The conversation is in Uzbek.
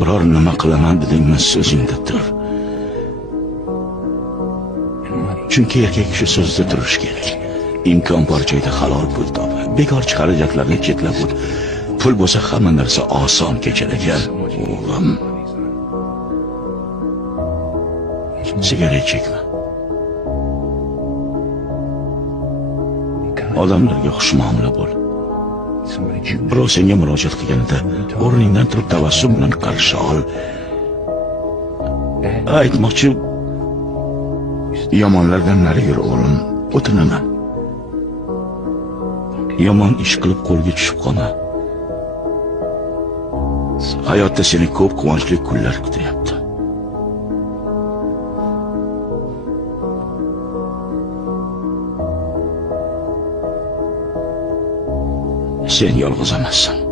Biror nima qilaman dedingmi, so'zingda tur. Chunki erkak kishi so'zida turishi kerak. Imkon bor joyda halol pul top. Bekorchi xarajatlarni chetlab o't. Pul bo'lsa hamma narsa oson kechar ekan. O'g'lim. Sigaret chekma. Odamlarga xushmuomala bo'l. Birov senga murojaat qilganida o'rningdan turib tabassum bilan qarshi ol. Aytmoqchi, yomonlardan nari yur o'g'lim, o'tinaman. Yomon ish qilib qo'lga tushib qolma. Hayotda seni ko'p quvonchli kunlar kutyapti. Sen yolg'iz emassan.